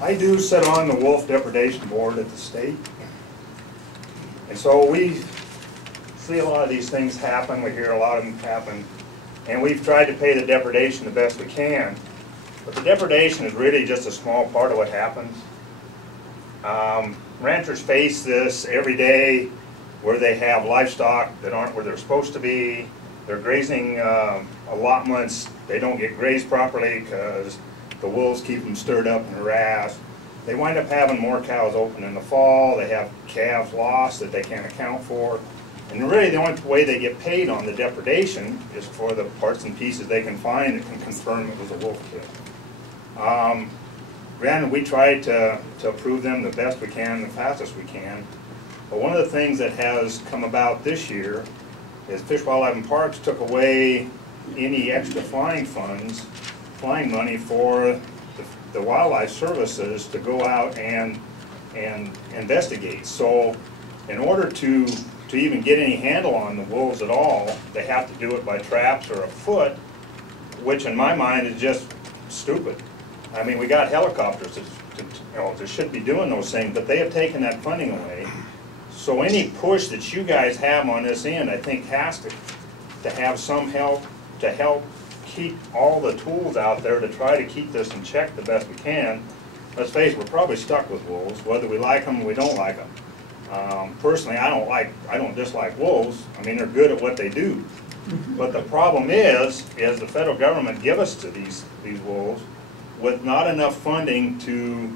I do sit on the wolf depredation board at the state. And so we see a lot of these things happen, we hear a lot of them happen, and we've tried to pay the depredation the best we can. But the depredation is really just a small part of what happens. Ranchers face this every day where they have livestock that aren't where they're supposed to be. They're grazing allotments. They don't get grazed properly because the wolves keep them stirred up and harassed. They wind up having more cows open in the fall. They have calves lost that they can't account for. And really the only way they get paid on the depredation is for the parts and pieces they can find that can confirm it was a wolf kill. Granted, we try to approve them the best we can, the fastest we can. But one of the things that has come about this year is Fish, Wildlife, and Parks took away any extra flying money for the wildlife services to go out and investigate. So in order to even get any handle on the wolves at all, they have to do it by traps or afoot, which in my mind is just stupid. I mean, we got helicopters that should be doing those things, but they have taken that funding away. So any push that you guys have on this end, I think has to have some help to help keep all the tools out there to try to keep this in check the best we can. Let's face it, we're probably stuck with wolves, whether we like them or we don't like them. Personally, I don't dislike wolves. I mean, they're good at what they do. But the problem is the federal government give us to these wolves with not enough funding to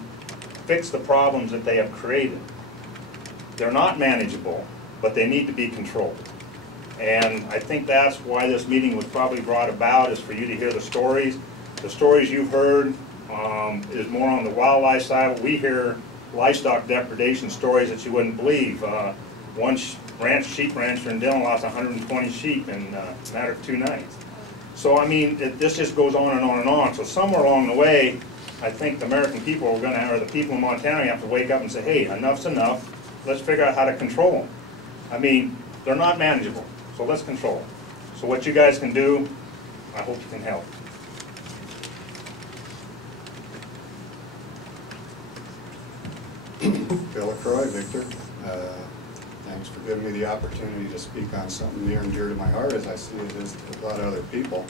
fix the problems that they have created. They're not manageable, but they need to be controlled. And I think that's why this meeting was probably brought about, is for you to hear the stories. The stories you've heard is more on the wildlife side. We hear livestock depredation stories that you wouldn't believe. One sheep rancher in Dillon lost 120 sheep in a matter of 2 nights. So I mean, this just goes on and on and on. So somewhere along the way, I think the American people are going to, or the people in Montana, have to wake up and say, hey, enough's enough. Let's figure out how to control them. I mean, they're not manageable, so let's control them. So what you guys can do, I hope you can help. Bill LaCroix, Victor. Thanks for giving me the opportunity to speak on something near and dear to my heart, as I see it is to a lot of other people.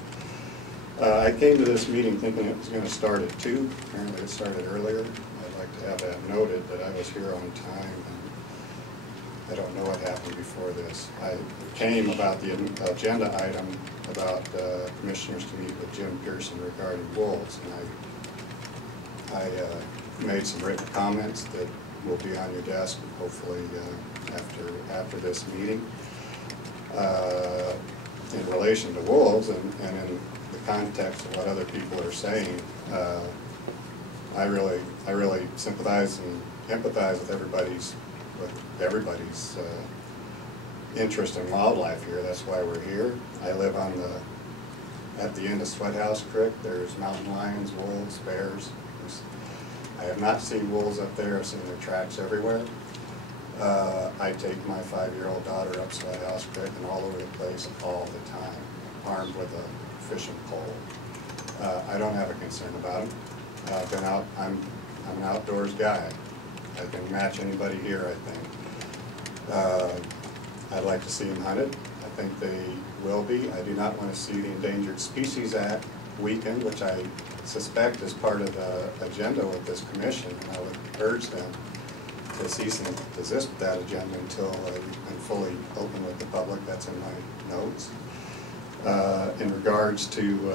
I came to this meeting thinking it was going to start at 2. Apparently it started earlier. I'd like to have that noted, that I was here on time, and I don't know what happened before this. I came about the agenda item about commissioners to meet with Jim Pearson regarding wolves, and I made some written comments that will be on your desk hopefully after this meeting in relation to wolves, and in the context of what other people are saying. I really sympathize and empathize with everybody's interest in wildlife here. That's why we're here. I live at the end of Sweat House Creek. There's mountain lions, wolves, bears. I have not seen wolves up there. I've seen their tracks everywhere. I take my 5-year-old daughter up Sweat House Creek and all over the place all the time, armed with a fishing pole. I don't have a concern about them. I'm an outdoors guy. I can match anybody here, I think. I'd like to see them hunted. I think they will be. I do not want to see the Endangered Species Act weakened, which I suspect is part of the agenda with this commission, and I would urge them to cease and desist with that agenda until we've been fully open with the public. That's in my notes. In regards to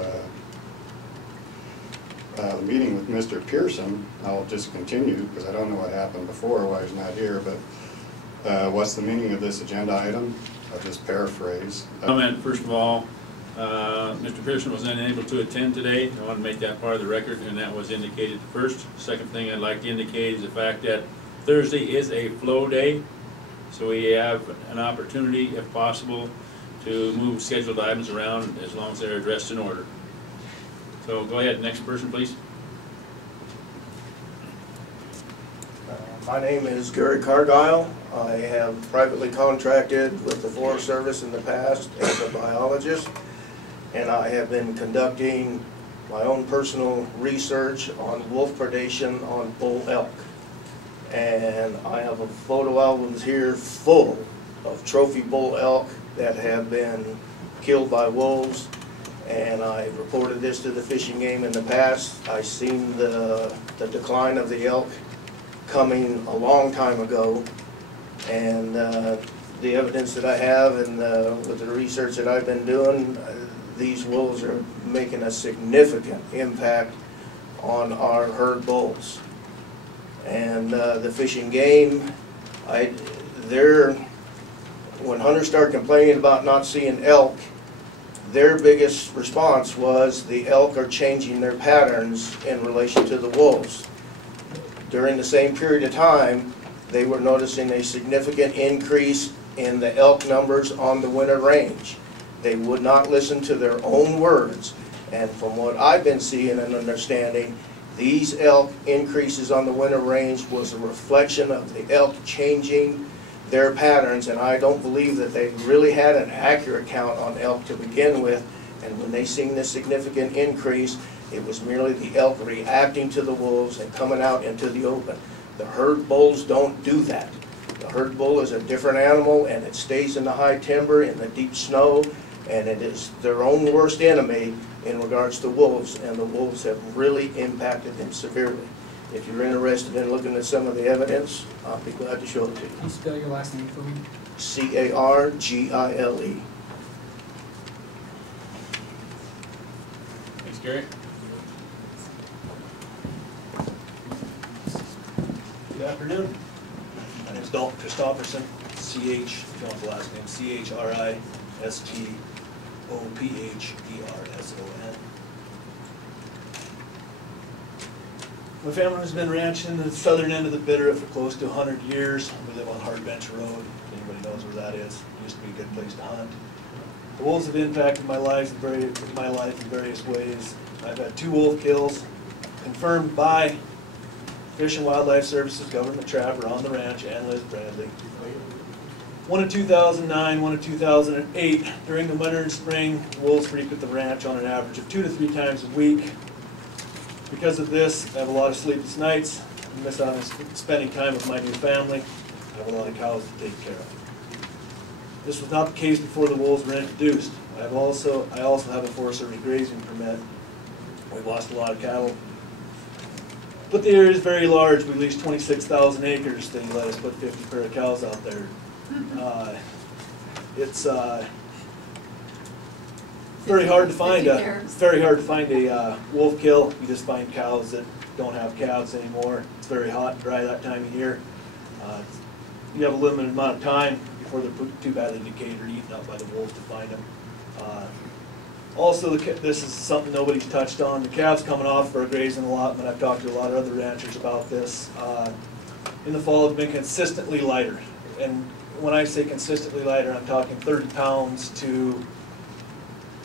the meeting with Mr. Pearson, I'll just continue because I don't know what happened before while he's not here, but what's the meaning of this agenda item? I'll just paraphrase. Comment, first of all, Mr. Pearson was unable to attend today. I want to make that part of the record, and that was indicated first. Second thing I'd like to indicate is the fact that Thursday is a flow day, so we have an opportunity, if possible, to move scheduled items around as long as they're addressed in order. So go ahead, next person, please. My name is Gary Cargile. I have privately contracted with the Forest Service in the past as a biologist, and I have been conducting my own personal research on wolf predation on bull elk. And I have a photo albums here full of trophy bull elk that have been killed by wolves. And I reported this to the Fish and Game in the past. I seen the decline of the elk coming a long time ago. And the evidence that I have and with the research that I've been doing, these wolves are making a significant impact on our herd bulls. And the Fish and Game, when hunters started complaining about not seeing elk, their biggest response was the elk are changing their patterns in relation to the wolves. During the same period of time, they were noticing a significant increase in the elk numbers on the winter range. They would not listen to their own words. And from what I've been seeing and understanding, these elk increases on the winter range was a reflection of the elk changing their patterns, and I don't believe that they really had an accurate count on elk to begin with. And when they seen this significant increase, it was merely the elk reacting to the wolves and coming out into the open. The herd bulls don't do that. The herd bull is a different animal, and it stays in the high timber, in the deep snow, and it is their own worst enemy in regards to wolves, and the wolves have really impacted them severely. If you're interested in looking at some of the evidence, I'll be glad to show it to you. Can you spell your last name for me? C-A-R-G-I-L-E. Thanks, Gary. Good afternoon. My name is Dalton Christopherson, C-H, if you want the last name, C-H-R-I-S-T-O-P-H-E-R-S-O-N. My family has been ranching in the southern end of the Bitterroot for close to 100 years. We live on Hard Bench Road. If anybody knows where that is, it used to be a good place to hunt. The wolves have impacted my life in various ways. I've had 2 wolf kills confirmed by Fish and Wildlife Services government trapper on the ranch and Liz Bradley. One in 2009, one in 2008. During the winter and spring, wolves frequent the ranch on an average of 2 to 3 times a week. Because of this, I have a lot of sleepless nights. I miss out on spending time with my new family. I have a lot of cows to take care of. This was not the case before the wolves were introduced. I also have a Forest Service grazing permit. We've lost a lot of cattle. But the area is very large. We leased 26,000 acres. They let us put 50 pair of cows out there. It's very hard to find a wolf kill. You just find cows that don't have calves anymore. It's very hot and dry that time of year. You have a limited amount of time before they're too badly decayed or eaten up by the wolves to find them. Also, this is something nobody's touched on. The calves coming off for a grazing allotment. I've talked to a lot of other ranchers about this. In the fall, have been consistently lighter. And when I say consistently lighter, I'm talking 30 pounds to,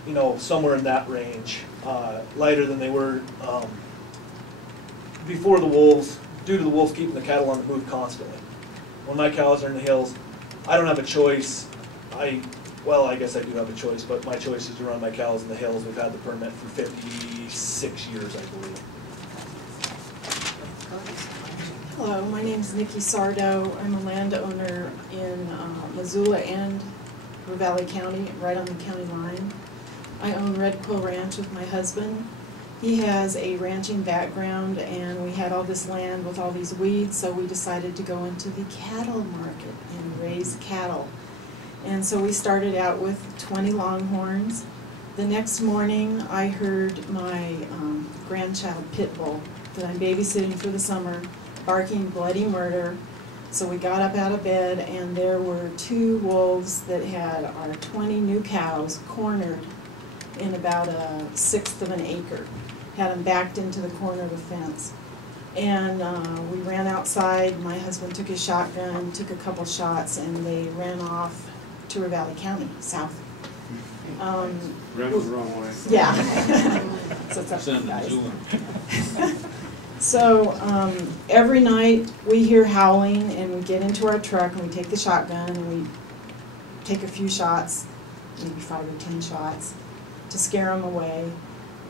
you know, somewhere in that range. Lighter than they were before the wolves, due to the wolves keeping the cattle on the move constantly. When my cows are in the hills, I don't have a choice. Well, I guess I do have a choice, but my choice is to run my cows in the hills. We've had the permit for 56 years, I believe. Hello, my name is Nikki Sardo. I'm a landowner in Missoula and Ravalli County, right on the county line. I own Red Quill Ranch with my husband. He has a ranching background, and we had all this land with all these weeds, so we decided to go into the cattle market and raise cattle. And so we started out with 20 longhorns. The next morning, I heard my grandchild pit bull that I'm babysitting for the summer barking bloody murder. So we got up out of bed, and there were 2 wolves that had our 20 new cows cornered in about 1/6 of an acre. Had them backed into the corner of the fence. And we ran outside. My husband took his shotgun, took a couple shots, and they ran off to Ravalli County, south. Ran the wrong way. Yeah. So it's up to you guys. So every night we hear howling, and we get into our truck and we take the shotgun and we take a few shots, maybe 5 or 10 shots, to scare them away.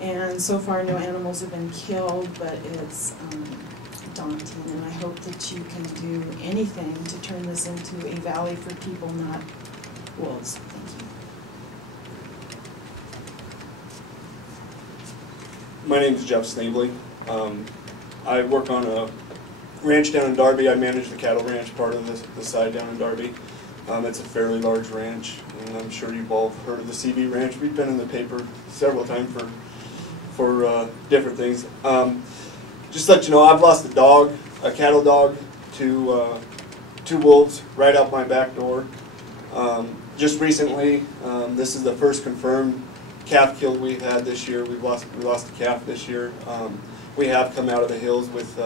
And so far, no animals have been killed, but it's daunting, and I hope that you can do anything to turn this into a valley for people, not wolves. Thank you. My name is Jeff Snavely. I work on a ranch down in Darby. I manage the cattle ranch part of the side down in Darby. It's a fairly large ranch, and I'm sure you've all heard of the CB Ranch. We've been in the paper several times for different things. Just to let you know, I've lost a dog, a cattle dog, to two wolves right out my back door. Just recently, this is the first confirmed calf kill we've had this year. We lost a calf this year. We have come out of the hills with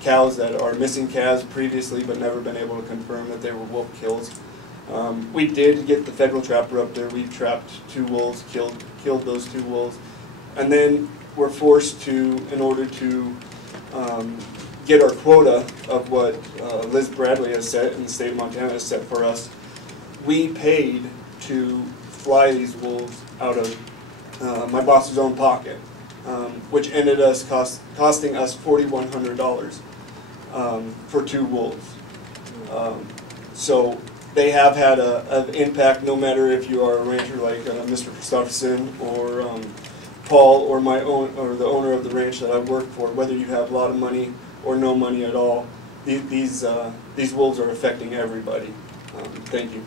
cows that are missing calves previously, but never been able to confirm that they were wolf kills. We did get the federal trapper up there. We trapped two wolves, killed those two wolves, and then we're forced to, in order to get our quota of what Liz Bradley has set and the state of Montana has set for us, we paid to fly these wolves out of my boss's own pocket, which ended us costing us $4,100 for two wolves. So they have had an impact, no matter if you are a rancher like Mr. Christopherson or Paul or the owner of the ranch that I work for. Whether you have a lot of money or no money at all, these wolves are affecting everybody. Thank you.